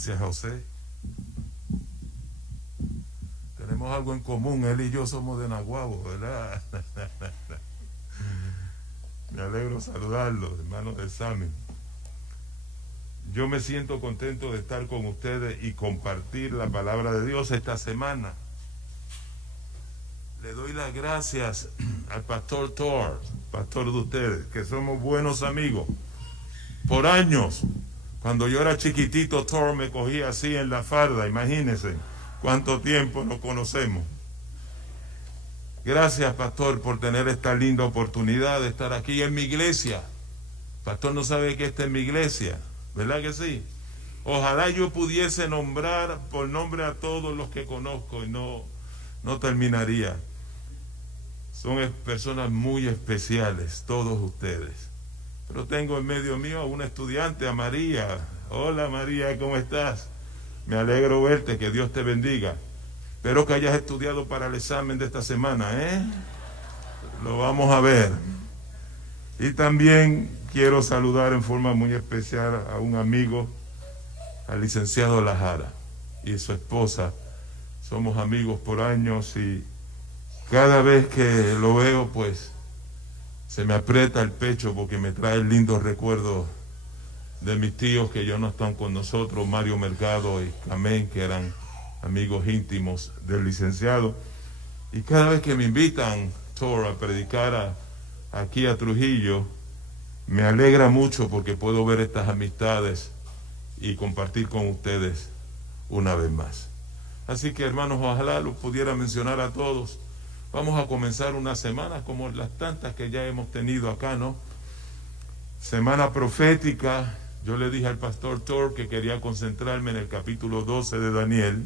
Gracias, José. Tenemos algo en común, él y yo somos de Naguabo, ¿verdad? Me alegro saludarlos, hermanos de examen. Yo me siento contento de estar con ustedes y compartir la palabra de Dios esta semana. Le doy las gracias al pastor Thor, pastor de ustedes, que somos buenos amigos. Por años, cuando yo era chiquitito, Thor me cogía así en la falda, imagínense cuánto tiempo nos conocemos. Gracias, pastor, por tener esta linda oportunidad de estar aquí en mi iglesia. Pastor no sabe que esta es mi iglesia, ¿verdad que sí? Ojalá yo pudiese nombrar por nombre a todos los que conozco y no terminaría. Son personas muy especiales, todos ustedes. Pero tengo en medio mío a una estudiante, a María. Hola María, ¿cómo estás? Me alegro verte, que Dios te bendiga. Espero que hayas estudiado para el examen de esta semana, ¿eh? Lo vamos a ver. Y también quiero saludar en forma muy especial a un amigo, al licenciado Lajara y su esposa. Somos amigos por años y cada vez que lo veo, pues, se me aprieta el pecho porque me trae lindos recuerdos de mis tíos que ya no están con nosotros, Mario Mercado y Camén, que eran amigos íntimos del licenciado. Y cada vez que me invitan, Thor, a predicar aquí a Trujillo, me alegra mucho porque puedo ver estas amistades y compartir con ustedes una vez más. Así que, hermanos, ojalá los pudiera mencionar a todos. Vamos a comenzar una semana como las tantas que ya hemos tenido acá, ¿no? Semana profética. Yo le dije al pastor Thor que quería concentrarme en el capítulo 12 de Daniel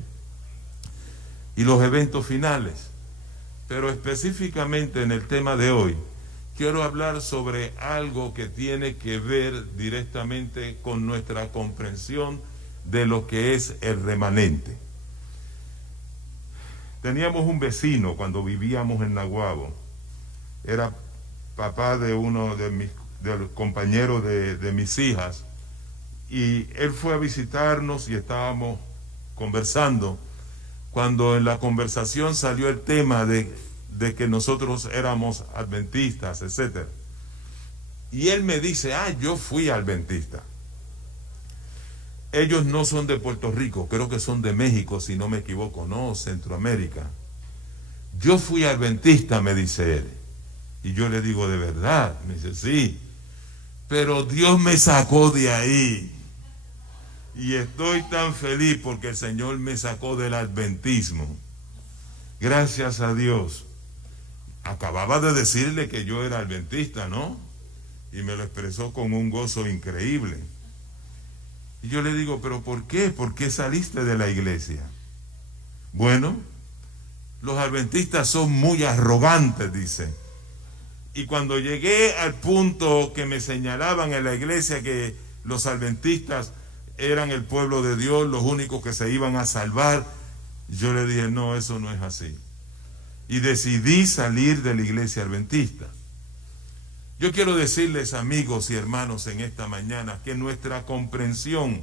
y los eventos finales. Pero específicamente en el tema de hoy, quiero hablar sobre algo que tiene que ver directamente con nuestra comprensión de lo que es el remanente. Teníamos un vecino cuando vivíamos en Naguabo. Era papá de uno del compañero de mis hijas. Y él fue a visitarnos y estábamos conversando. Cuando en la conversación salió el tema de que nosotros éramos adventistas, etc. Y él me dice, yo fui adventista. Ellos no son de Puerto Rico, creo que son de México, si no me equivoco, no, Centroamérica. Yo fui adventista, me dice él. Y yo le digo, ¿de verdad? Me dice, sí. Pero Dios me sacó de ahí. Y estoy tan feliz porque el Señor me sacó del adventismo. Gracias a Dios. Acababa de decirle que yo era adventista, ¿no? Y me lo expresó con un gozo increíble. Y yo le digo, ¿pero por qué? ¿Por qué saliste de la iglesia? Bueno, los adventistas son muy arrogantes, dice. Y cuando llegué al punto que me señalaban en la iglesia que los adventistas eran el pueblo de Dios, los únicos que se iban a salvar, yo le dije, no, eso no es así. Y decidí salir de la iglesia adventista. Yo quiero decirles, amigos y hermanos, en esta mañana, que nuestra comprensión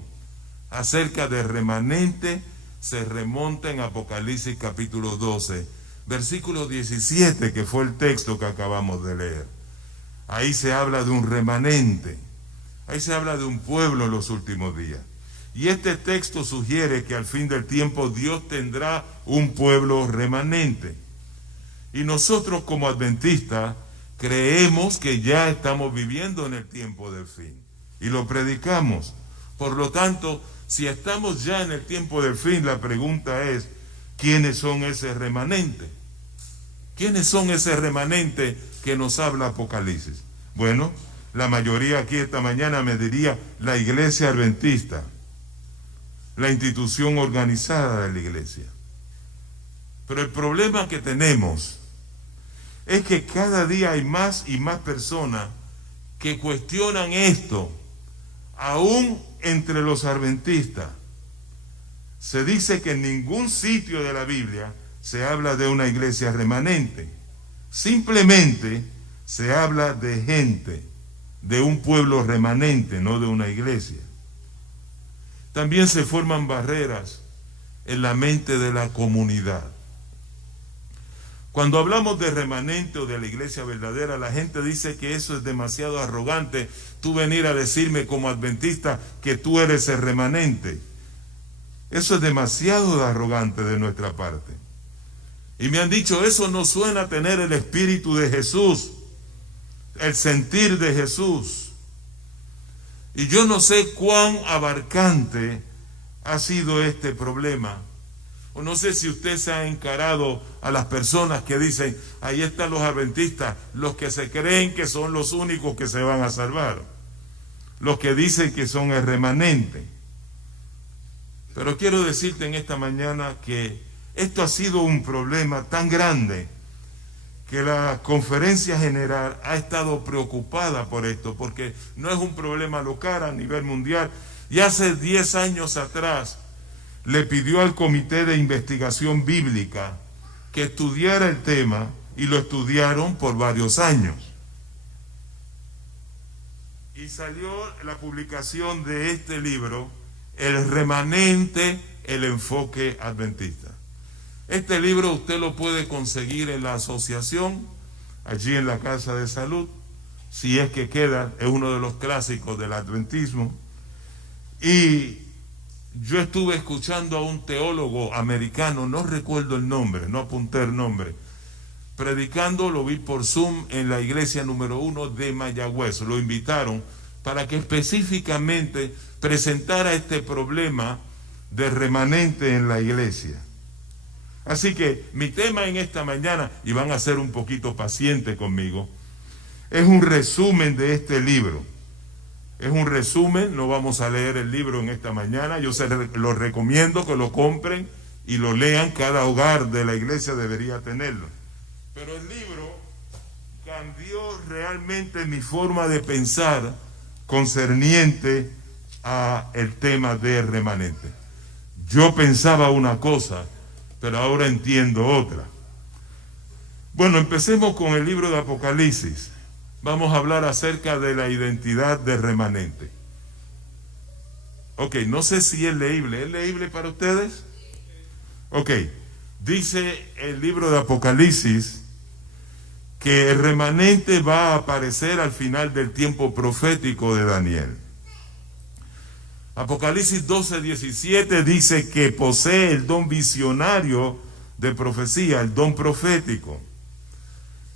acerca del remanente se remonta en Apocalipsis capítulo 12, versículo 17, que fue el texto que acabamos de leer. Ahí se habla de un remanente, ahí se habla de un pueblo en los últimos días. Y este texto sugiere que al fin del tiempo Dios tendrá un pueblo remanente. Y nosotros como adventistas creemos que ya estamos viviendo en el tiempo del fin y lo predicamos. Por lo tanto, si estamos ya en el tiempo del fin, la pregunta es, ¿quiénes son ese remanente? ¿Quiénes son ese remanente que nos habla Apocalipsis? Bueno, la mayoría aquí esta mañana me diría la iglesia adventista, la institución organizada de la iglesia. Pero el problema que tenemos es que cada día hay más y más personas que cuestionan esto, aún entre los adventistas. Se dice que en ningún sitio de la Biblia se habla de una iglesia remanente. Simplemente se habla de gente, de un pueblo remanente, no de una iglesia. también se forman barreras en la mente de la comunidad. Cuando hablamos de remanente o de la iglesia verdadera, la gente dice que eso es demasiado arrogante, tú venir a decirme como adventista que tú eres el remanente. Eso es demasiado arrogante de nuestra parte. Y me han dicho, eso no suena a tener el espíritu de Jesús, el sentir de Jesús. Y yo no sé cuán abarcante ha sido este problema. O no sé si usted se ha encarado a las personas que dicen, ahí están los adventistas, los que se creen que son los únicos que se van a salvar, los que dicen que son el remanente. Pero quiero decirte en esta mañana que esto ha sido un problema tan grande que la Conferencia General ha estado preocupada por esto, porque no es un problema local a nivel mundial. Y hace 10 años atrás le pidió al Comité de Investigación Bíblica que estudiara el tema, y lo estudiaron por varios años. Y salió la publicación de este libro, El Remanente, el enfoque adventista. Este libro usted lo puede conseguir en la asociación, allí en la Casa de Salud, si es que queda, es uno de los clásicos del adventismo. Y yo estuve escuchando a un teólogo americano, no recuerdo el nombre, no apunté el nombre, predicando, lo vi por Zoom en la iglesia número 1 de Mayagüez. Lo invitaron para que específicamente presentara este problema de remanente en la iglesia. Así que mi tema en esta mañana, y van a ser un poquito pacientes conmigo, es un resumen de este libro. Es un resumen, no vamos a leer el libro en esta mañana, yo se lo recomiendo que lo compren y lo lean, cada hogar de la iglesia debería tenerlo. Pero el libro cambió realmente mi forma de pensar concerniente a el tema de remanente. Yo pensaba una cosa, pero ahora entiendo otra. Bueno, empecemos con el libro de Apocalipsis. Vamos a hablar acerca de la identidad del remanente. Ok, no sé si es leíble. ¿Es leíble para ustedes? Ok, dice el libro de Apocalipsis que el remanente va a aparecer al final del tiempo profético de Daniel. Apocalipsis 12:17 dice que posee el don visionario de profecía, el don profético.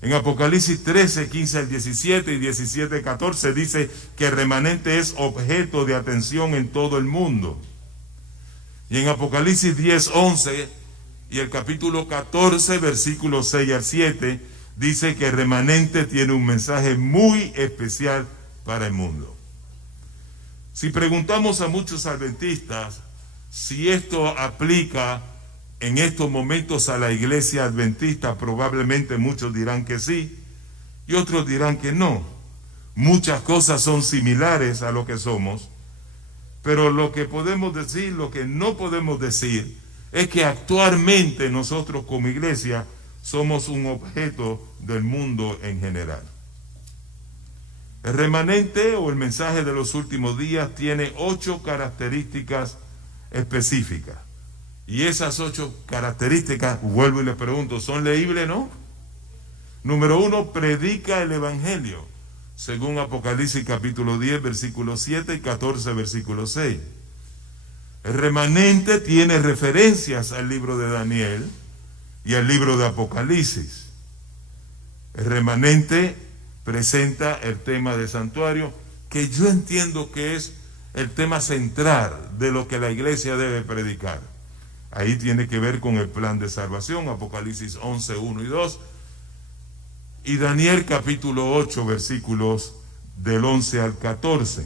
En Apocalipsis 13:15 al 17 y 17:14 dice que el remanente es objeto de atención en todo el mundo. Y en Apocalipsis 10:11 y el capítulo 14, versículos 6 al 7, dice que el remanente tiene un mensaje muy especial para el mundo. Si preguntamos a muchos adventistas si esto aplica en estos momentos a la iglesia adventista, probablemente muchos dirán que sí y otros dirán que no. Muchas cosas son similares a lo que somos, pero lo que podemos decir, lo que no podemos decir, es que actualmente nosotros como iglesia somos un objeto del mundo en general. El remanente o el mensaje de los últimos días tiene 8 características específicas. Y esas 8 características, vuelvo y le pregunto, ¿son leíbles, no? Número 1, predica el evangelio, según Apocalipsis capítulo 10, versículo 7 y 14, versículo 6. El remanente tiene referencias al libro de Daniel y al libro de Apocalipsis. El remanente presenta el tema del santuario, que yo entiendo que es el tema central de lo que la iglesia debe predicar. Ahí tiene que ver con el plan de salvación, Apocalipsis 11, 1 y 2, y Daniel capítulo 8, versículos del 11 al 14.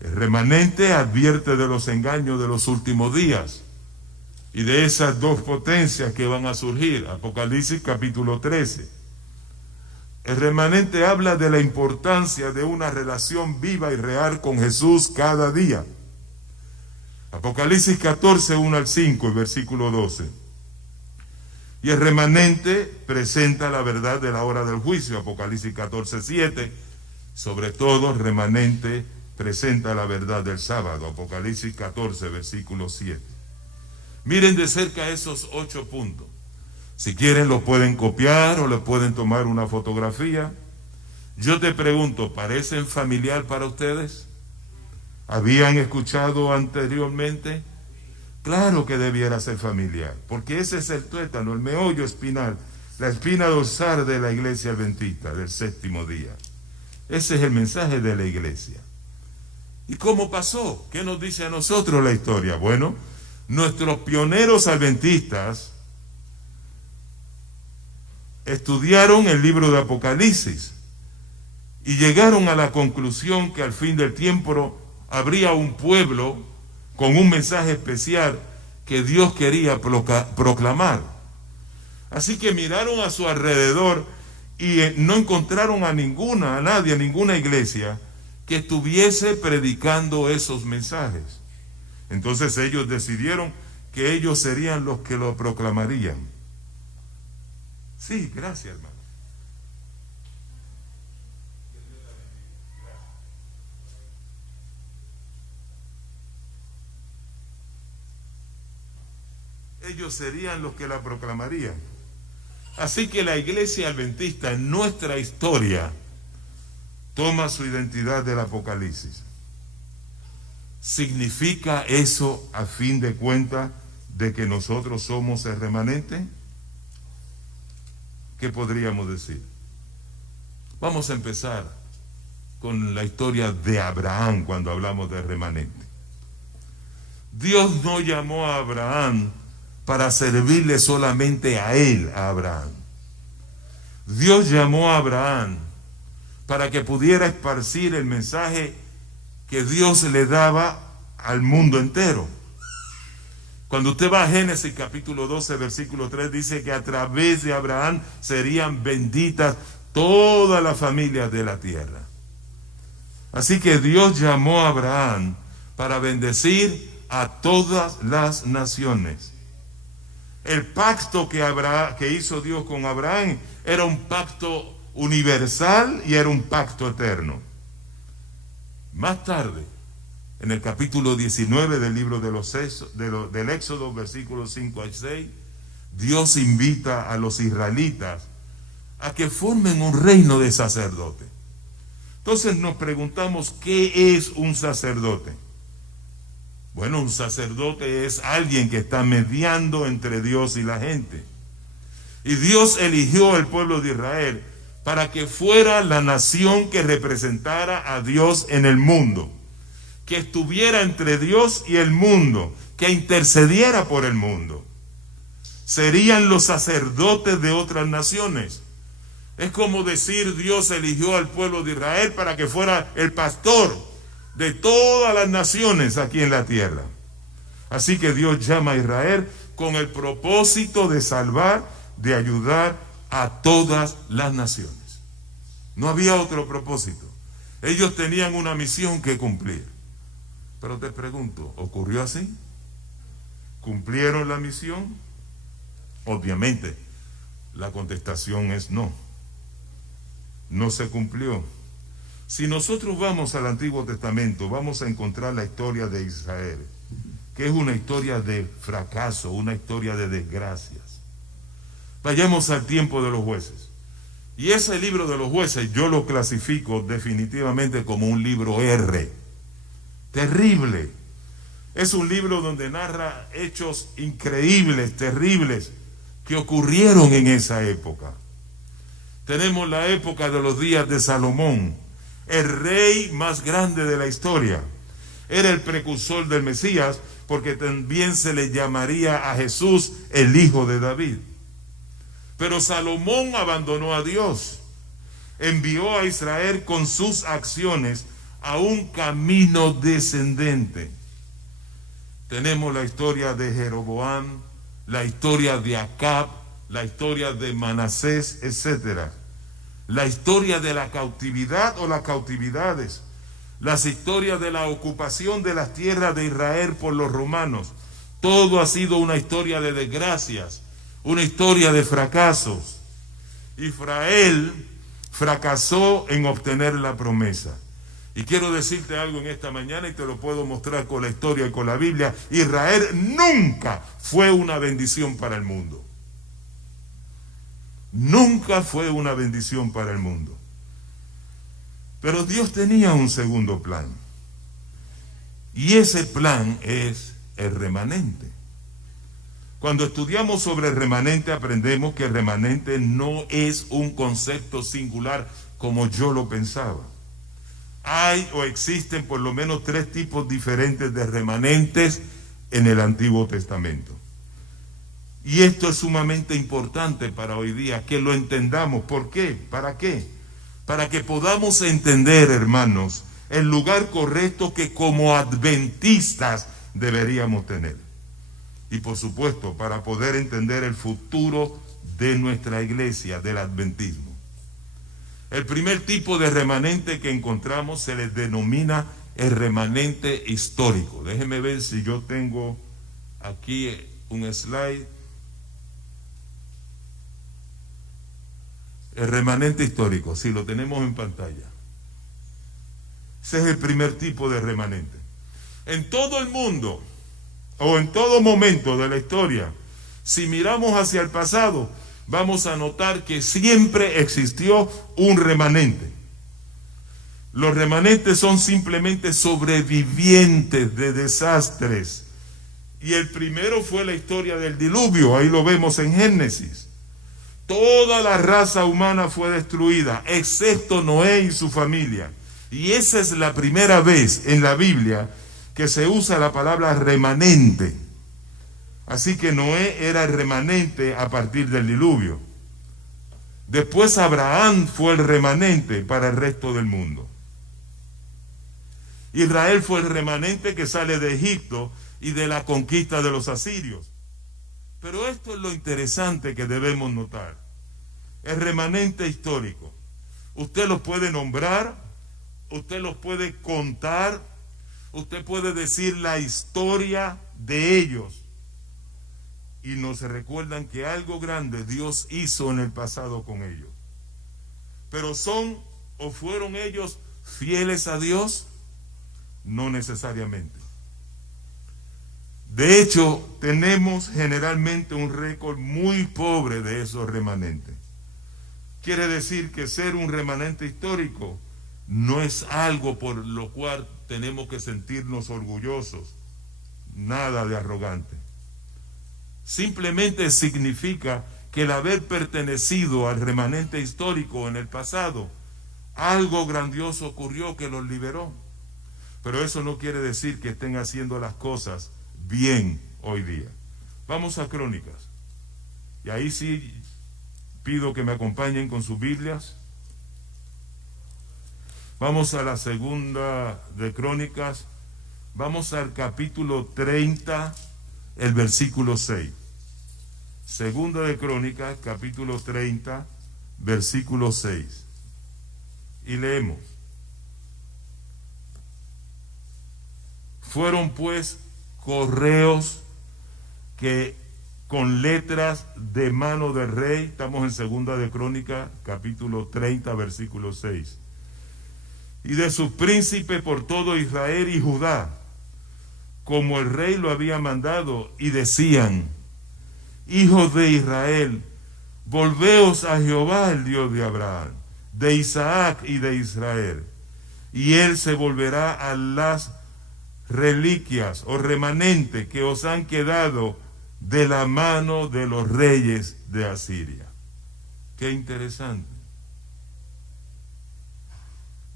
El remanente advierte de los engaños de los últimos días y de esas 2 potencias que van a surgir, Apocalipsis capítulo 13. El remanente habla de la importancia de una relación viva y real con Jesús cada día. Apocalipsis 14, 1 al 5, versículo 12. Y el remanente presenta la verdad de la hora del juicio, Apocalipsis 14, 7. Sobre todo, el remanente presenta la verdad del sábado. Apocalipsis 14, versículo 7. Miren de cerca esos 8 puntos. Si quieren lo pueden copiar o le pueden tomar una fotografía. Yo te pregunto, ¿parecen familiar para ustedes? ¿Habían escuchado anteriormente? Claro que debiera ser familiar, porque ese es el tuétano, el meollo espinal, la espina dorsal de la iglesia adventista del séptimo día. Ese es el mensaje de la iglesia. ¿Y cómo pasó? ¿Qué nos dice a nosotros la historia? Bueno, nuestros pioneros adventistas estudiaron el libro de Apocalipsis y llegaron a la conclusión que al fin del tiempo habría un pueblo con un mensaje especial que Dios quería proclamar. Así que miraron a su alrededor y no encontraron a nadie, a ninguna iglesia que estuviese predicando esos mensajes. Entonces ellos decidieron que ellos serían los que lo proclamarían. Sí, gracias, hermano. Ellos serían los que la proclamarían. Así que la iglesia adventista en nuestra historia toma su identidad del Apocalipsis. ¿Significa eso a fin de cuentas de que nosotros somos el remanente? ¿Qué podríamos decir? Vamos a empezar con la historia de Abraham cuando hablamos de remanente. Dios no llamó a Abraham para servirle solamente a él, a Abraham. Dios llamó a Abraham para que pudiera esparcir el mensaje que Dios le daba al mundo entero. Cuando usted va a Génesis capítulo 12, versículo 3, dice que a través de Abraham serían benditas todas las familias de la tierra. Así que Dios llamó a Abraham para bendecir a todas las naciones. El pacto que hizo Dios con Abraham era un pacto universal y era un pacto eterno. Más tarde, en el capítulo 19 del libro del Éxodo, versículos 5 al 6, Dios invita a los israelitas a que formen un reino de sacerdotes. Entonces nos preguntamos, ¿qué es un sacerdote? Bueno, un sacerdote es alguien que está mediando entre Dios y la gente. Y Dios eligió al pueblo de Israel para que fuera la nación que representara a Dios en el mundo, que estuviera entre Dios y el mundo, que intercediera por el mundo. Serían los sacerdotes de otras naciones. Es como decir, Dios eligió al pueblo de Israel para que fuera el pastor de todas las naciones aquí en la tierra. Así que Dios llama a Israel con el propósito de salvar, de ayudar a todas las naciones. No había otro propósito. Ellos tenían una misión que cumplir. Pero te pregunto, ¿ocurrió así? ¿Cumplieron la misión? Obviamente, la contestación es no. No se cumplió. Si nosotros vamos al Antiguo Testamento, vamos a encontrar la historia de Israel, que es una historia de fracaso, una historia de desgracias. Vayamos al tiempo de los jueces. Y ese libro de los jueces yo lo clasifico definitivamente como un libro R. Terrible. Es un libro donde narra hechos increíbles, terribles, que ocurrieron en esa época. Tenemos la época de los días de Salomón, el rey más grande de la historia. Era el precursor del Mesías, porque también se le llamaría a Jesús el hijo de David. Pero Salomón abandonó a Dios, envió a Israel con sus acciones a un camino descendente. Tenemos la historia de Jeroboam, la historia de Acab, la historia de Manasés, etc. La historia de la cautividad o las cautividades, las historias de la ocupación de las tierras de Israel por los romanos. Todo ha sido una historia de desgracias, una historia de fracasos. Israel fracasó en obtener la promesa. Y quiero decirte algo en esta mañana y te lo puedo mostrar con la historia y con la Biblia. Israel nunca fue una bendición para el mundo. Nunca fue una bendición para el mundo. Pero Dios tenía un segundo plan. Y ese plan es el remanente. Cuando estudiamos sobre el remanente aprendemos que el remanente no es un concepto singular como yo lo pensaba. Hay o existen por lo menos 3 tipos diferentes de remanentes en el Antiguo Testamento. Y esto es sumamente importante para hoy día, que lo entendamos. ¿Por qué? ¿Para qué? Para que podamos entender, hermanos, el lugar correcto que como adventistas deberíamos tener. Y por supuesto, para poder entender el futuro de nuestra iglesia, del adventismo. El primer tipo de remanente que encontramos se les denomina el remanente histórico. Déjenme ver si yo tengo aquí un slide. El remanente histórico, sí, lo tenemos en pantalla. Ese es el primer tipo de remanente. En todo el mundo, o en todo momento de la historia, si miramos hacia el pasado, vamos a notar que siempre existió un remanente. Los remanentes son simplemente sobrevivientes de desastres. Y el primero fue la historia del diluvio, ahí lo vemos en Génesis. Toda la raza humana fue destruida, excepto Noé y su familia. Y esa es la primera vez en la Biblia que se usa la palabra remanente. Así que Noé era el remanente a partir del diluvio. Después Abraham fue el remanente para el resto del mundo. Israel fue el remanente que sale de Egipto y de la conquista de los asirios. Pero esto es lo interesante que debemos notar. El remanente histórico. Usted los puede nombrar, usted los puede contar, usted puede decir la historia de ellos. Y nos recuerdan que algo grande Dios hizo en el pasado con ellos. Pero ¿son o fueron ellos fieles a Dios? No necesariamente. De hecho, tenemos generalmente un récord muy pobre de esos remanentes. Quiere decir que ser un remanente histórico no es algo por lo cual tenemos que sentirnos orgullosos. Nada de arrogante. Simplemente significa que el haber pertenecido al remanente histórico en el pasado, algo grandioso ocurrió que los liberó. Pero eso no quiere decir que estén haciendo las cosas bien hoy día. Vamos a Crónicas. Y ahí sí pido que me acompañen con sus Biblias. Vamos a la segunda de Crónicas. Vamos al capítulo 30, el versículo 6. Segunda de Crónicas, capítulo 30, versículo 6. Y leemos. Fueron pues correos que con letras de mano del rey, estamos en segunda de Crónicas, capítulo 30, versículo 6. Y de sus príncipes por todo Israel y Judá, como el rey lo había mandado, y decían: hijos de Israel, volveos a Jehová, el Dios de Abraham, de Isaac y de Israel, y él se volverá a las reliquias o remanentes que os han quedado de la mano de los reyes de Asiria. Qué interesante.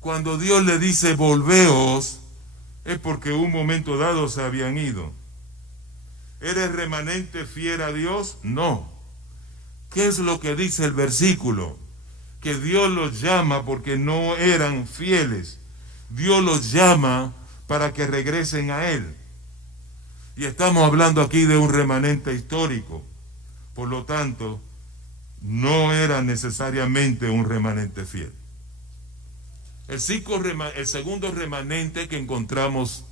Cuando Dios le dice volveos, es porque en un momento dado se habían ido. ¿Eres remanente fiel a Dios? No. ¿Qué es lo que dice el versículo? Que Dios los llama porque no eran fieles. Dios los llama para que regresen a Él. Y estamos hablando aquí de un remanente histórico. Por lo tanto, no era necesariamente un remanente fiel. El segundo remanente que encontramos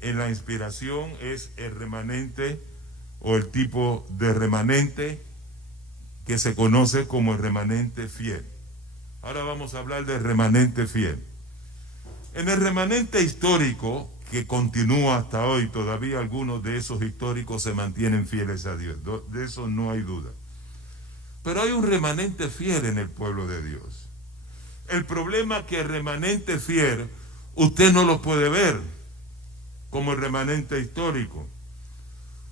en la inspiración es el remanente o el tipo de remanente que se conoce como el remanente fiel. Ahora vamos a hablar del remanente fiel. En el remanente histórico, que continúa hasta hoy, todavía algunos de esos históricos se mantienen fieles a Dios. De eso no hay duda. Pero hay un remanente fiel en el pueblo de Dios. El problema es que el remanente fiel, usted no lo puede ver como el remanente histórico.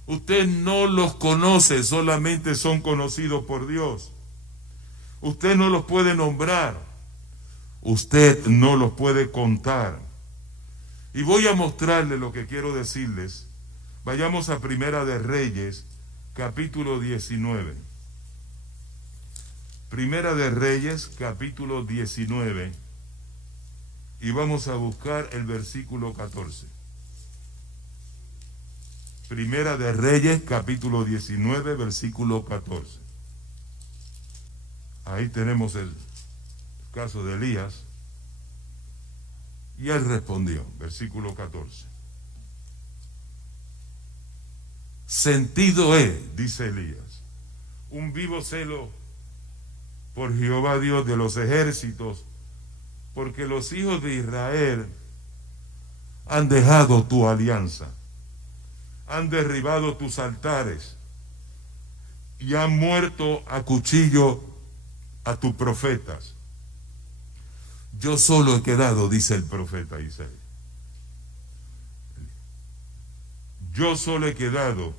Usted no los conoce, solamente son conocidos por Dios. Usted no los puede nombrar. Usted no los puede contar. Y voy a mostrarle lo que quiero decirles. Vayamos a Primera de Reyes, capítulo 19. Primera de Reyes, capítulo 19. Y vamos a buscar el versículo 14. Primera de Reyes, capítulo 19, versículo 14. Ahí tenemos el caso de Elías. Y él respondió, versículo 14. Sentido he, dice Elías, un vivo celo por Jehová Dios de los ejércitos, porque los hijos de Israel han dejado tu alianza, han derribado tus altares y han muerto a cuchillo a tus profetas. Yo solo he quedado, dice el profeta Isaías. Yo solo he quedado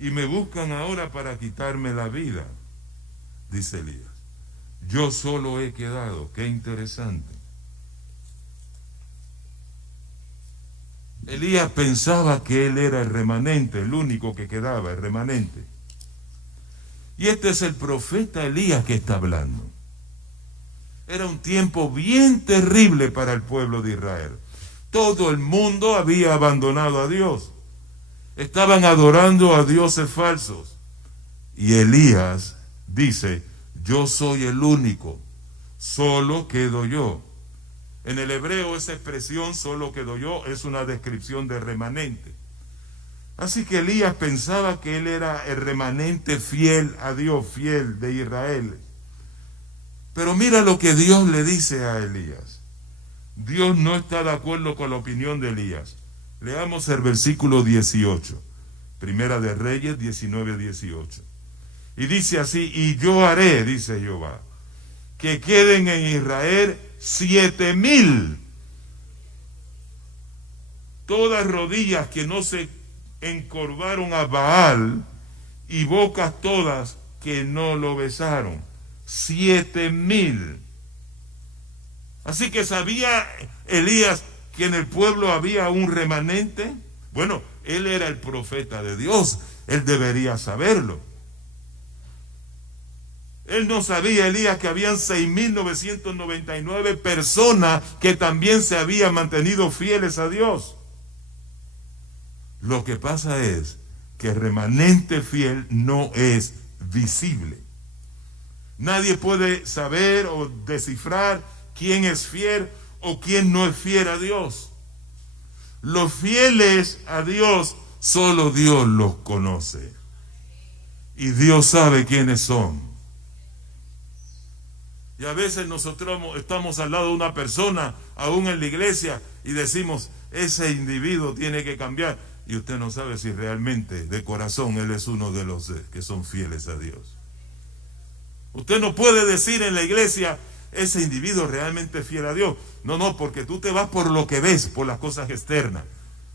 y me buscan ahora para quitarme la vida, dice Elías. Yo solo he quedado. Qué interesante. Elías pensaba que él era el remanente, el único que quedaba, el remanente. Y este es el profeta Elías que está hablando. Era un tiempo bien terrible para el pueblo de Israel. Todo el mundo había abandonado a Dios. Estaban adorando a dioses falsos. Y Elías dice, yo soy el único, solo quedo yo. En el hebreo esa expresión, solo quedo yo, es una descripción de remanente. Así que Elías pensaba que él era el remanente fiel a Dios, fiel de Israel. Pero mira lo que Dios le dice a Elías. Dios no está de acuerdo con la opinión de Elías. Leamos el versículo 18. Primera de Reyes 19, 18. Y dice así, y yo haré, dice Jehová, que queden en Israel 7,000. Todas rodillas que no se encorvaron a Baal y bocas todas que no lo besaron. 7,000. Así que sabía Elías que en el pueblo había un remanente. Bueno, él era el profeta de Dios, él debería saberlo. Él no sabía, Elías, que habían 6,999 personas que también se habían mantenido fieles a Dios. Lo que pasa es que el remanente fiel no es visible. Nadie puede saber o descifrar quién es fiel o quién no es fiel a Dios. Los fieles a Dios, solo Dios los conoce. Y Dios sabe quiénes son. Y a veces nosotros estamos al lado de una persona, aún en la iglesia, y decimos, ese individuo tiene que cambiar. Y usted no sabe si realmente, de corazón, él es uno de los que son fieles a Dios. Usted no puede decir en la iglesia, ese individuo realmente fiel a Dios. No, porque tú te vas por lo que ves, por las cosas externas.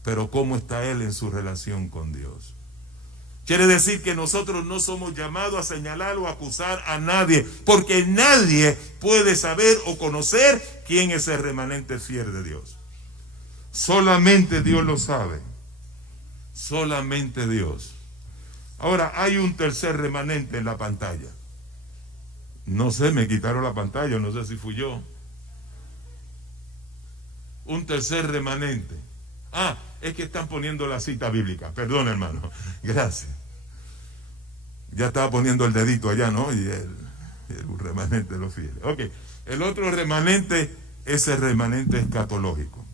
Pero ¿cómo está él en su relación con Dios? Quiere decir que nosotros no somos llamados a señalar o acusar a nadie, porque nadie puede saber o conocer quién es el remanente fiel de Dios. Solamente Dios lo sabe. Solamente Dios. Ahora, hay un tercer remanente en la pantalla. No sé, me quitaron la pantalla, no sé si fui yo. Un tercer remanente. Es que están poniendo la cita bíblica. Perdón, hermano. Gracias. Ya estaba poniendo el dedito allá, ¿no? Y el remanente de los fieles. Ok. El otro remanente es el remanente escatológico.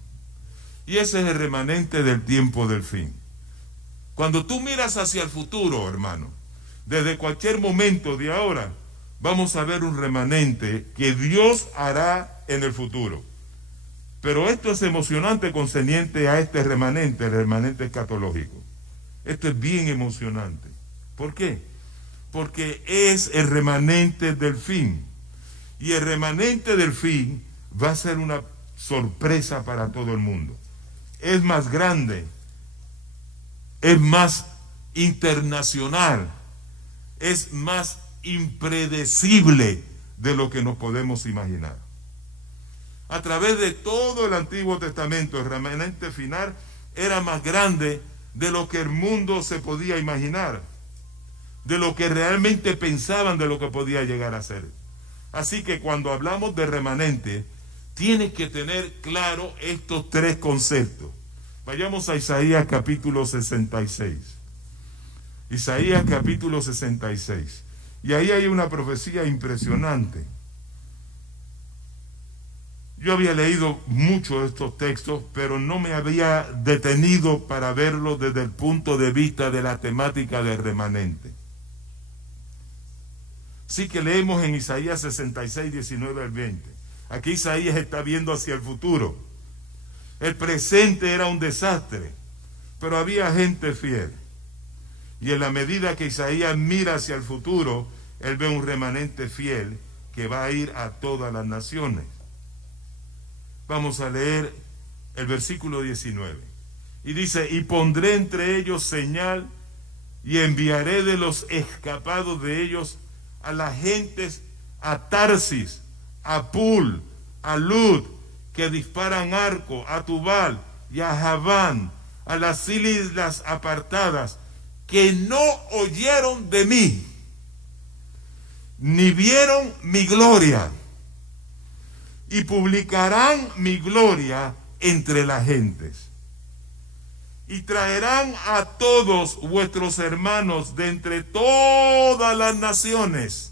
Y ese es el remanente del tiempo del fin. Cuando tú miras hacia el futuro, hermano, desde cualquier momento de ahora, vamos a ver un remanente que Dios hará en el futuro. Pero esto es emocionante concerniente a este remanente, el remanente escatológico. Esto es bien emocionante. ¿Por qué? Porque es el remanente del fin. Y el remanente del fin va a ser una sorpresa para todo el mundo. Es más grande, es más internacional, es más impredecible de lo que nos podemos imaginar. A través de todo el Antiguo Testamento, el remanente final era más grande de lo que el mundo se podía imaginar, de lo que realmente pensaban de lo que podía llegar a ser. Así que cuando hablamos de remanente, tienes que tener claro estos tres conceptos. Vayamos a Isaías capítulo 66. Isaías capítulo 66. Y ahí hay una profecía impresionante. Yo había leído mucho de estos textos, pero no me había detenido para verlo desde el punto de vista de la temática del remanente. Sí que leemos en Isaías 66, 19 al 20. Aquí Isaías está viendo hacia el futuro. El presente era un desastre, pero había gente fiel. Y en la medida que Isaías mira hacia el futuro, él ve un remanente fiel que va a ir a todas las naciones. Vamos a leer el versículo 19. Y dice, y pondré entre ellos señal y enviaré de los escapados de ellos a las gentes, a Tarsis, a Pul, a Lud, que disparan arco, a Tubal y a Javán, a las islas apartadas, que no oyeron de mí, ni vieron mi gloria, y publicarán mi gloria entre las gentes. Y traerán a todos vuestros hermanos de entre todas las naciones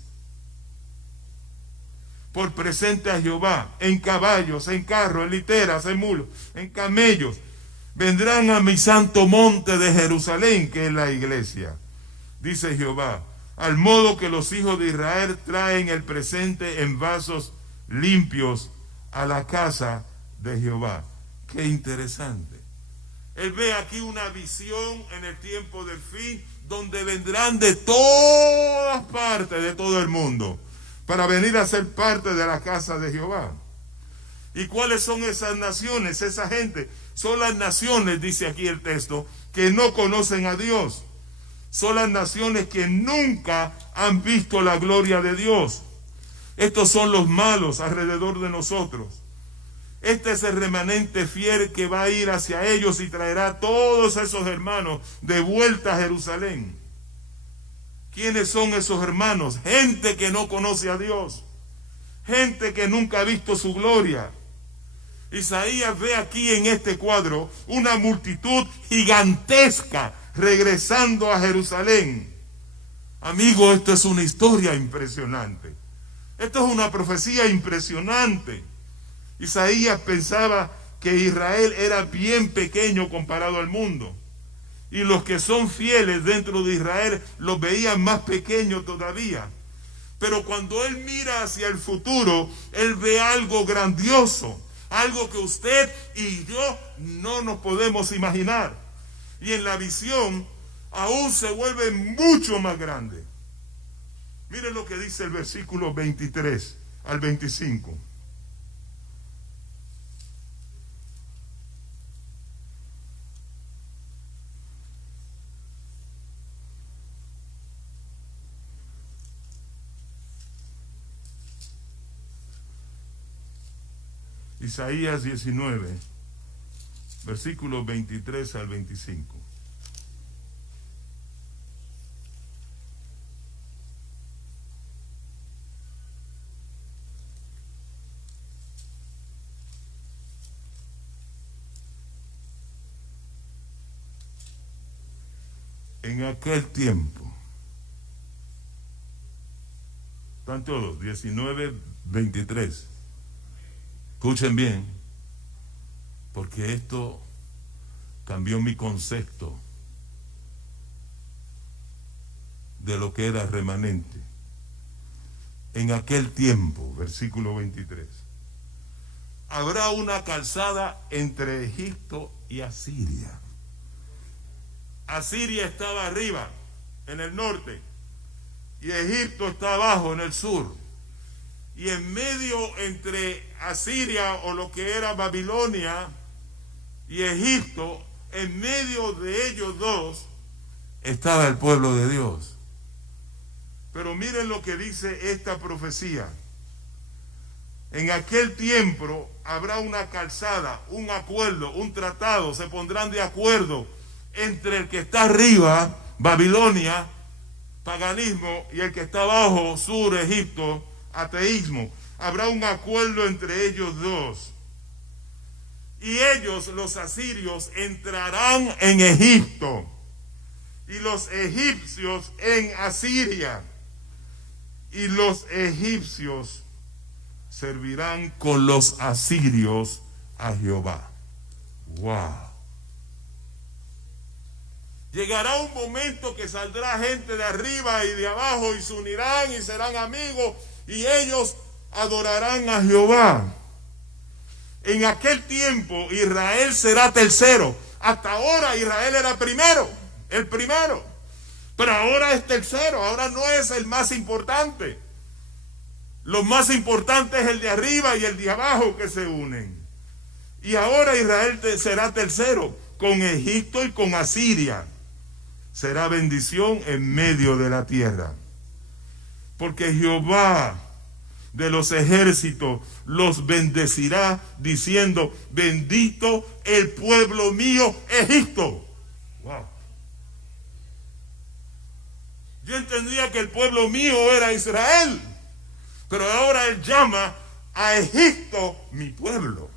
por presente a Jehová, en caballos, en carros, en literas, en mulos, en camellos. Vendrán a mi santo monte de Jerusalén, que es la iglesia, dice Jehová, al modo que los hijos de Israel traen el presente en vasos limpios a la casa de Jehová. Qué interesante. Él ve aquí una visión en el tiempo del fin, donde vendrán de todas partes de todo el mundo para venir a ser parte de la casa de Jehová. ¿Y cuáles son esas naciones, esa gente? Son las naciones, dice aquí el texto, que no conocen a Dios. Son las naciones que nunca han visto la gloria de Dios. Estos son los malos alrededor de nosotros. Este es el remanente fiel que va a ir hacia ellos y traerá a todos esos hermanos de vuelta a Jerusalén. ¿Quiénes son esos hermanos? Gente que no conoce a Dios. Gente que nunca ha visto su gloria. Isaías ve aquí en este cuadro una multitud gigantesca regresando a Jerusalén. Amigo, esto es una historia impresionante. Esto es una profecía impresionante. Isaías pensaba que Israel era bien pequeño comparado al mundo. Y los que son fieles dentro de Israel los veían más pequeños todavía. Pero cuando él mira hacia el futuro, él ve algo grandioso. Algo que usted y yo no nos podemos imaginar. Y en la visión aún se vuelve mucho más grande. Miren lo que dice el versículo 23 al 25. Isaías 19, versículos 23 al 25. En aquel tiempo, están todos, 19, 23. Escuchen bien, porque esto cambió mi concepto de lo que era remanente. En aquel tiempo, versículo 23, habrá una calzada entre Egipto y Asiria. Asiria estaba arriba, en el norte, y Egipto está abajo, en el sur. Y en medio entre Asiria, o lo que era Babilonia, y Egipto, en medio de ellos dos, estaba el pueblo de Dios. Pero miren lo que dice esta profecía. En aquel tiempo habrá una calzada, un acuerdo, un tratado, se pondrán de acuerdo entre el que está arriba, Babilonia, paganismo, y el que está abajo, sur, Egipto, ateísmo. Habrá un acuerdo entre ellos dos. Y ellos, los asirios, entrarán en Egipto, y los egipcios en Asiria, y los egipcios servirán con los asirios a Jehová. ¡Wow! Llegará un momento que saldrá gente de arriba y de abajo y se unirán y serán amigos y ellos adorarán a Jehová. En aquel tiempo Israel será tercero. Hasta ahora Israel era primero, el primero. Pero ahora es tercero, ahora no es el más importante. Lo más importante es el de arriba y el de abajo que se unen. Y ahora Israel será tercero, con Egipto y con Asiria. Será bendición en medio de la tierra. Porque Jehová de los ejércitos los bendecirá, diciendo: bendito el pueblo mío, Egipto. Wow. Yo entendía que el pueblo mío era Israel, pero ahora él llama a Egipto mi pueblo.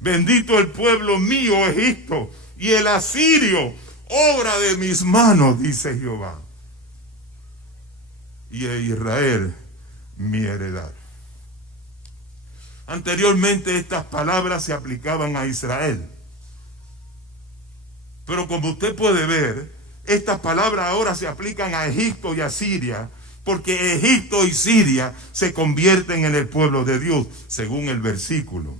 Bendito el pueblo mío, Egipto, y el asirio, obra de mis manos, dice Jehová. Y Israel, mi heredad. Anteriormente estas palabras se aplicaban a Israel. Pero como usted puede ver, estas palabras ahora se aplican a Egipto y a Siria, porque Egipto y Siria se convierten en el pueblo de Dios, según el versículo.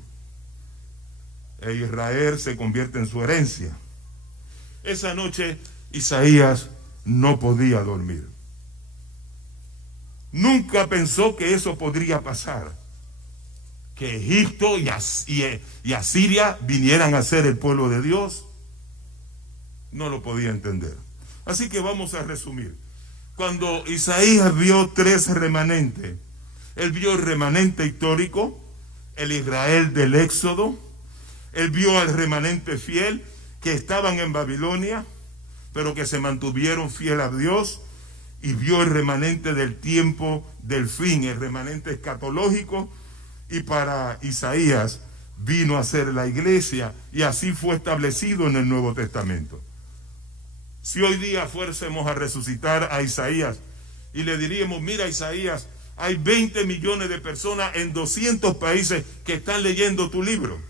E Israel se convierte en su herencia. Esa noche Isaías no podía dormir. Nunca pensó que eso podría pasar, que Egipto y Asiria vinieran a ser el pueblo de Dios. No lo podía entender. Así que vamos a resumir. Cuando Isaías vio tres remanentes, él vio el remanente histórico, el Israel del Éxodo, él vio al remanente fiel que estaban en Babilonia, pero que se mantuvieron fiel a Dios, y vio el remanente del tiempo del fin, el remanente escatológico, y para Isaías vino a ser la iglesia, y así fue establecido en el Nuevo Testamento. Si hoy día fuésemos a resucitar a Isaías y le diríamos: mira, Isaías, hay 20 millones de personas en 200 países que están leyendo tu libro,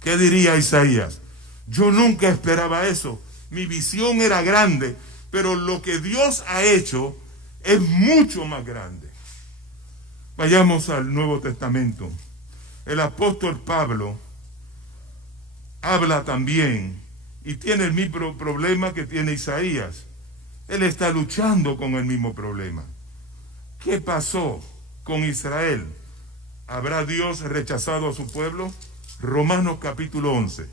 ¿qué diría Isaías? Yo nunca esperaba eso. Mi visión era grande, pero lo que Dios ha hecho es mucho más grande. Vayamos al Nuevo Testamento. El apóstol Pablo habla también y tiene el mismo problema que tiene Isaías. Él está luchando con el mismo problema. ¿Qué pasó con Israel? ¿Habrá Dios rechazado a su pueblo? Romanos capítulo 11.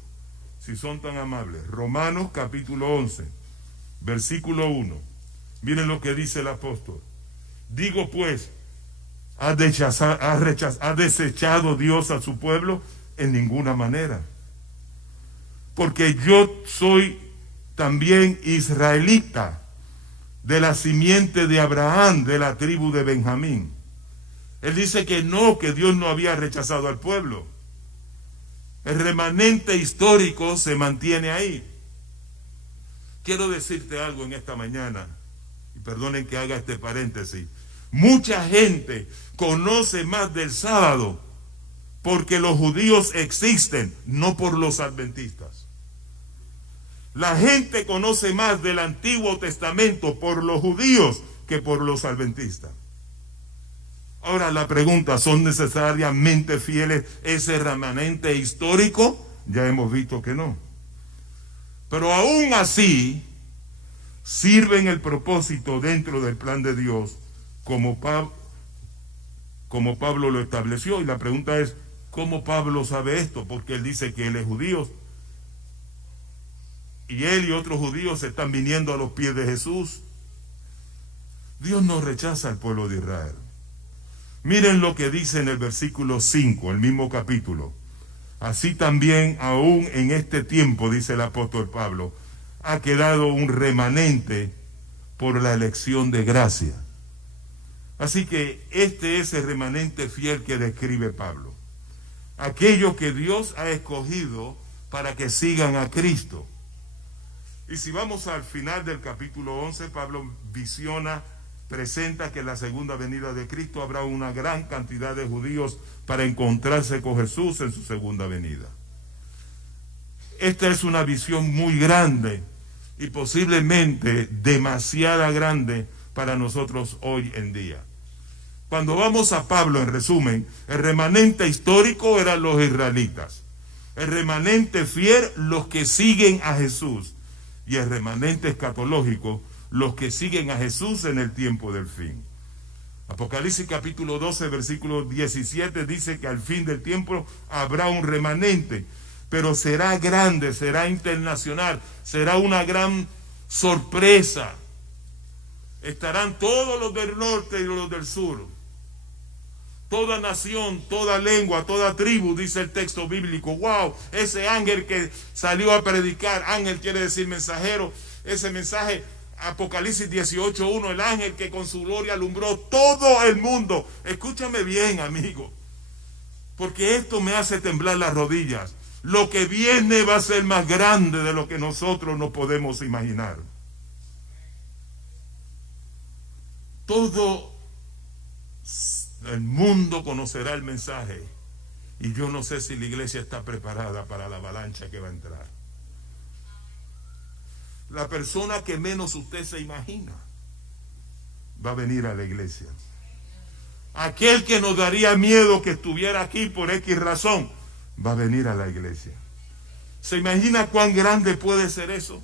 Si son tan amables. Romanos capítulo 11, versículo 1. Miren lo que dice el apóstol. Digo pues, ¿ha desechado Dios a su pueblo? En ninguna manera. Porque yo soy también israelita, de la simiente de Abraham, de la tribu de Benjamín. Él dice que no, que Dios no había rechazado al pueblo. El remanente histórico se mantiene ahí. Quiero decirte algo en esta mañana, y perdonen que haga este paréntesis. Mucha gente conoce más del sábado porque los judíos existen, no por los adventistas. La gente conoce más del Antiguo Testamento por los judíos que por los adventistas. Ahora la pregunta, ¿son necesariamente fieles ese remanente histórico? Ya hemos visto que no. Pero aún así, sirven el propósito dentro del plan de Dios, como Pablo lo estableció. Y la pregunta es, ¿cómo Pablo sabe esto? Porque él dice que él es judío. Y él y otros judíos están viniendo a los pies de Jesús. Dios no rechaza al pueblo de Israel. Miren lo que dice en el versículo 5, el mismo capítulo. Así también, aún en este tiempo, dice el apóstol Pablo, ha quedado un remanente por la elección de gracia. Así que este es el remanente fiel que describe Pablo. Aquellos que Dios ha escogido para que sigan a Cristo. Y si vamos al final del capítulo 11, Pablo presenta que en la segunda venida de Cristo habrá una gran cantidad de judíos para encontrarse con Jesús en su segunda venida. Esta es una visión muy grande y posiblemente demasiado grande para nosotros hoy en día. Cuando vamos a Pablo, en resumen, el remanente histórico eran los israelitas, el remanente fiel, los que siguen a Jesús, y el remanente escatológico, los que siguen a Jesús en el tiempo del fin. Apocalipsis capítulo 12, versículo 17 dice que al fin del tiempo habrá un remanente, pero será grande, será internacional, será una gran sorpresa. Estarán todos los del norte y los del sur, toda nación, toda lengua, toda tribu, dice el texto bíblico. ¡Wow! Ese ángel que salió a predicar, ángel quiere decir mensajero, ese mensaje, Apocalipsis 18:1, el ángel que con su gloria alumbró todo el mundo. Escúchame bien, amigo, porque esto me hace temblar las rodillas. Lo que viene va a ser más grande de lo que nosotros no podemos imaginar. Todo el mundo conocerá el mensaje, y yo no sé si la iglesia está preparada para la avalancha que va a entrar. La persona que menos usted se imagina va a venir a la iglesia. Aquel que nos daría miedo que estuviera aquí por X razón va a venir a la iglesia. ¿Se imagina cuán grande puede ser eso?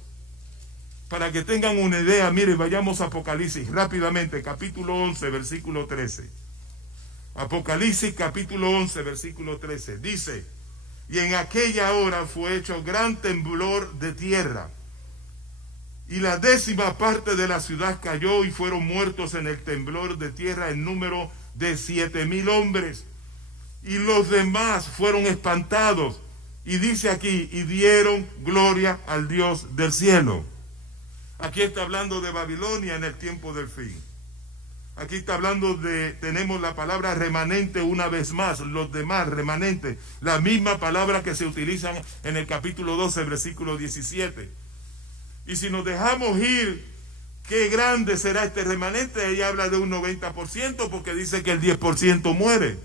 Para que tengan una idea, mire, vayamos a Apocalipsis rápidamente, capítulo 11, versículo 13. Apocalipsis capítulo 11, versículo 13. Dice, y en aquella hora fue hecho gran temblor de tierra, y la 10ª parte de la ciudad cayó, y fueron muertos en el temblor de tierra en número de 7,000 hombres. Y los demás fueron espantados. Y dice aquí, y dieron gloria al Dios del cielo. Aquí está hablando de Babilonia en el tiempo del fin. Aquí está hablando tenemos la palabra remanente una vez más, los demás remanentes, la misma palabra que se utiliza en el capítulo 12, versículo 17. Y si nos dejamos ir, qué grande será este remanente. Ella habla de un 90% porque dice que el 10% muere.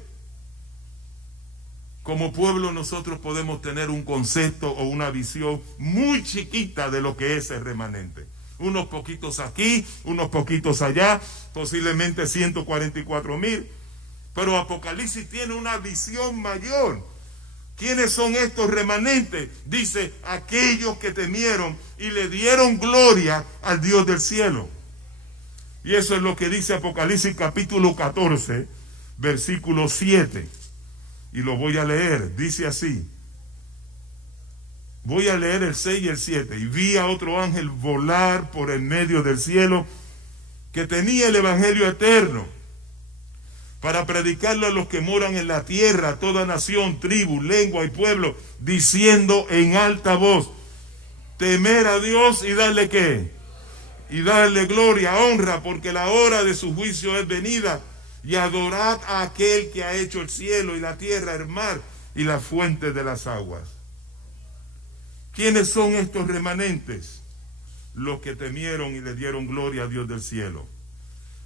Como pueblo nosotros podemos tener un concepto o una visión muy chiquita de lo que es el remanente. Unos poquitos aquí, unos poquitos allá, posiblemente 144,000. Pero Apocalipsis tiene una visión mayor. ¿Quiénes son estos remanentes? Dice, aquellos que temieron y le dieron gloria al Dios del cielo. Y eso es lo que dice Apocalipsis capítulo 14, versículo 7. Y lo voy a leer, dice así. Voy a leer el 6 y el 7. Y vi a otro ángel volar por el medio del cielo, que tenía el evangelio eterno, para predicarlo a los que moran en la tierra, a toda nación, tribu, lengua y pueblo, diciendo en alta voz, temer a Dios y darle ¿qué? Y darle gloria, honra, porque la hora de su juicio es venida, y adorad a aquel que ha hecho el cielo y la tierra, el mar y la fuente de las aguas. ¿Quiénes son estos remanentes? Los que temieron y le dieron gloria a Dios del cielo.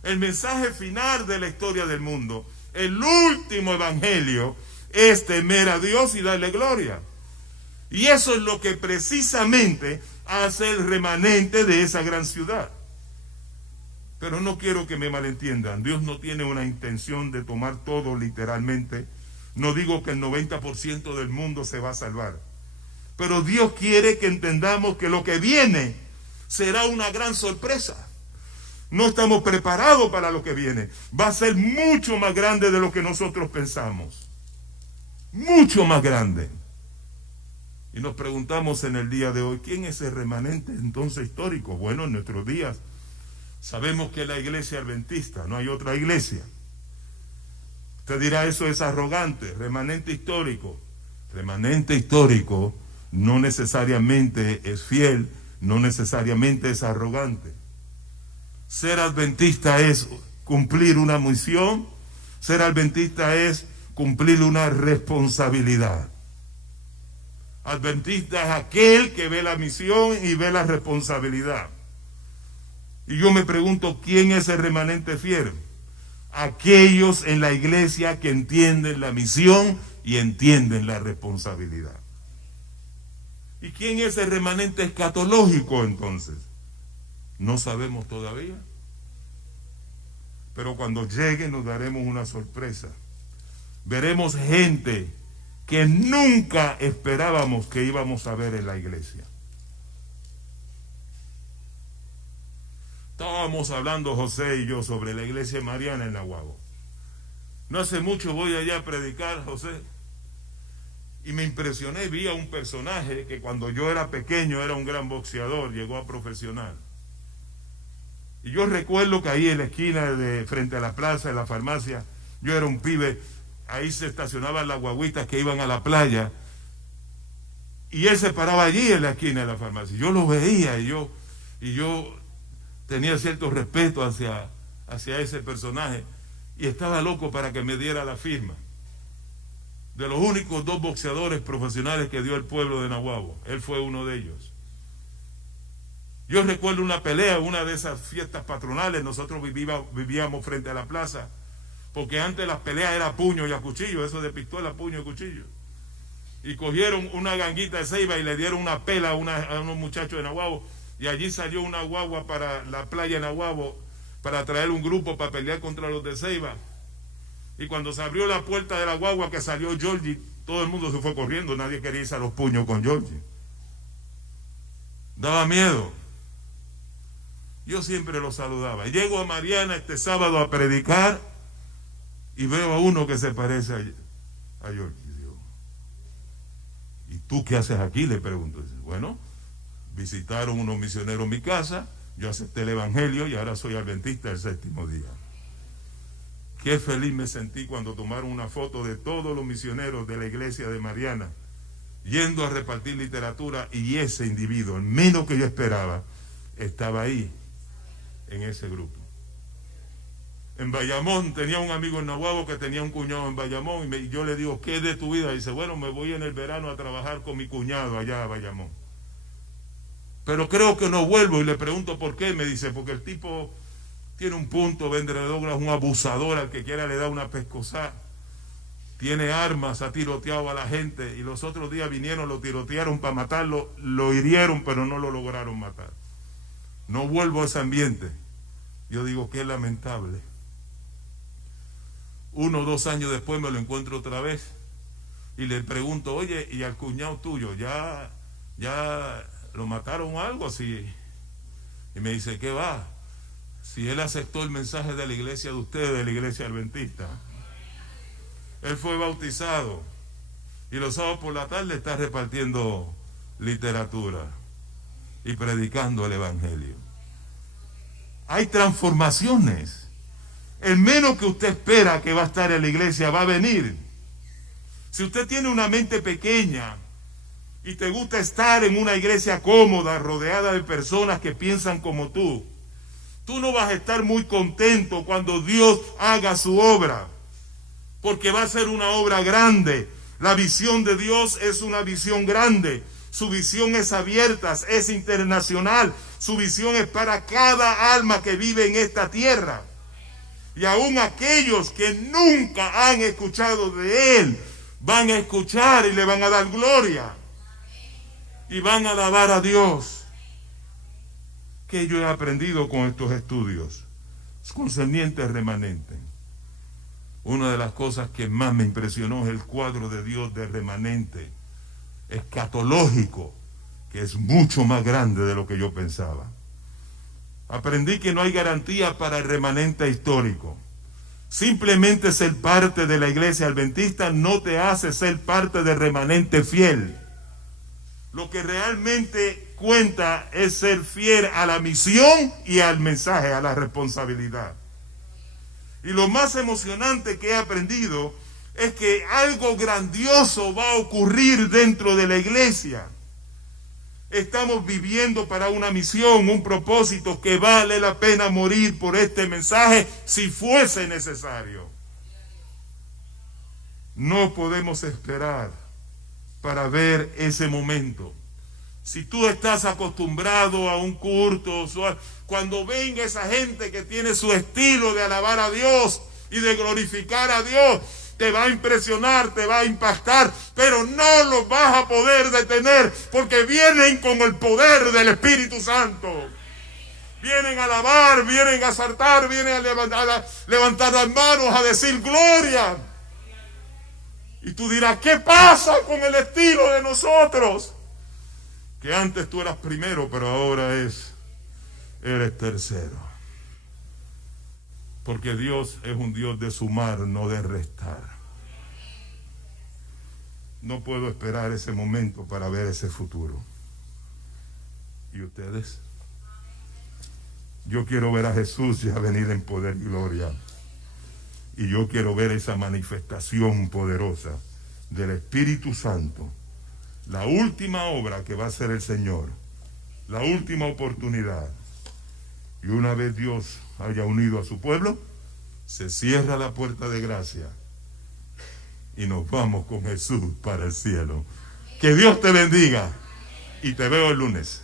El mensaje final de la historia del mundo, el último evangelio, es temer a Dios y darle gloria. Y eso es lo que precisamente hace el remanente de esa gran ciudad. Pero no quiero que me malentiendan. Dios no tiene una intención de tomar todo literalmente. No digo que el 90% del mundo se va a salvar. Pero Dios quiere que entendamos que lo que viene será una gran sorpresa. No estamos preparados para lo que viene. Va a ser mucho más grande de lo que nosotros pensamos. Mucho más grande. Y nos preguntamos en el día de hoy, ¿quién es el remanente entonces histórico? Bueno, en nuestros días sabemos que es la iglesia adventista, no hay otra iglesia. Usted dirá, eso es arrogante, remanente histórico. Remanente histórico no necesariamente es fiel, no necesariamente es arrogante. Ser adventista es cumplir una misión, ser adventista es cumplir una responsabilidad. Adventista es aquel que ve la misión y ve la responsabilidad. Y yo me pregunto, ¿quién es el remanente fiel? Aquellos en la iglesia que entienden la misión y entienden la responsabilidad. ¿Y quién es el remanente escatológico entonces? No sabemos todavía. Pero cuando llegue nos daremos una sorpresa. Veremos gente que nunca esperábamos que íbamos a ver en la iglesia. Estábamos hablando José y yo sobre la iglesia mariana en Nahuabo. No hace mucho voy allá a predicar, José, y me impresioné, vi a un personaje que cuando yo era pequeño era un gran boxeador, llegó a profesional. Y yo recuerdo que ahí en la esquina de frente a la plaza, en la farmacia, yo era un pibe, ahí se estacionaban las guaguitas que iban a la playa, y él se paraba allí en la esquina de la farmacia. Yo lo veía y yo tenía cierto respeto hacia ese personaje, y estaba loco para que me diera la firma. De los únicos 2 boxeadores profesionales que dio el pueblo de Nahuabo, él fue uno de ellos. Yo recuerdo una pelea, una de esas fiestas patronales, nosotros vivíamos frente a la plaza, porque antes las peleas era puño y a cuchillo, eso de pistola, puño y cuchillo. Y cogieron una ganguita de ceiba y le dieron una pela a unos muchachos de Nahuabo, y allí salió una guagua para la playa de Nahuabo, para traer un grupo para pelear contra los de Ceiba. Y cuando se abrió la puerta de la guagua que salió Georgie, todo el mundo se fue corriendo, nadie quería irse a los puños con Georgie. Daba miedo. Yo siempre lo saludaba. Llego a Mariana este sábado a predicar y veo a uno que se parece a Georgie. Digo, ¿y tú qué haces aquí? Le pregunto. Dice, bueno, visitaron unos misioneros mi casa, yo acepté el evangelio y ahora soy adventista del 7º día. Qué feliz me sentí cuando tomaron una foto de todos los misioneros de la iglesia de Mariana yendo a repartir literatura, y ese individuo, menos que yo esperaba, estaba ahí en ese grupo. En Bayamón tenía un amigo en Nahuabo que tenía un cuñado en Bayamón, y yo le digo, ¿qué es de tu vida? Y dice, bueno, me voy en el verano a trabajar con mi cuñado allá a Bayamón, pero creo que no vuelvo. Y le pregunto por qué. Me dice, porque el tipo tiene un punto, vendedor, un abusador, al que quiera le da una pescosada, tiene armas, ha tiroteado a la gente, y los otros días vinieron, lo tirotearon para matarlo, lo hirieron, pero no lo lograron matar. No vuelvo a ese ambiente. Yo digo, qué lamentable. 1 o 2 años después me lo encuentro otra vez y le pregunto, oye, ¿y al cuñado tuyo ya lo mataron o algo así? Y me dice, ¿qué va? Si él aceptó el mensaje de la iglesia de ustedes, de la iglesia adventista. Él fue bautizado y los sábados por la tarde está repartiendo literatura y predicando el evangelio. Hay transformaciones. El menos que usted espera que va a estar en la iglesia va a venir. Si usted tiene una mente pequeña y te gusta estar en una iglesia cómoda, rodeada de personas que piensan como tú no vas a estar muy contento cuando Dios haga su obra, porque va a ser una obra grande. La visión de Dios es una visión grande. Su visión es abierta, es internacional. Su visión es para cada alma que vive en esta tierra. Y aún aquellos que nunca han escuchado de Él, van a escuchar y le van a dar gloria. Y van a alabar a Dios. ¿Qué yo he aprendido con estos estudios? concerniente al remanente. Una de las cosas que más me impresionó es el cuadro de Dios del remanente escatológico, que es mucho más grande de lo que yo pensaba. Aprendí que no hay garantía para el remanente histórico. Simplemente ser parte de la iglesia adventista no te hace ser parte del remanente fiel. Lo que realmente cuenta es ser fiel a la misión y al mensaje, a la responsabilidad. Y lo más emocionante que he aprendido es que algo grandioso va a ocurrir dentro de la iglesia. Estamos viviendo para una misión, un propósito que vale la pena morir por este mensaje si fuese necesario. No podemos esperar para ver ese momento. Si tú estás acostumbrado a un culto, cuando venga esa gente que tiene su estilo de alabar a Dios y de glorificar a Dios, te va a impresionar, te va a impactar, pero no los vas a poder detener porque vienen con el poder del Espíritu Santo. Vienen a alabar, vienen a saltar, vienen a levantar las manos, a decir gloria. Y tú dirás, ¿qué pasa con el estilo de nosotros? Que antes tú eras primero, pero ahora eres tercero. Porque Dios es un Dios de sumar, no de restar. No puedo esperar ese momento para ver ese futuro. ¿Y ustedes? Yo quiero ver a Jesús ya venir en poder y gloria. Y yo quiero ver esa manifestación poderosa del Espíritu Santo. La última obra que va a hacer el Señor. La última oportunidad. Y una vez Dios haya unido a su pueblo, se cierra la puerta de gracia y nos vamos con Jesús para el cielo. Que Dios te bendiga y te veo el lunes.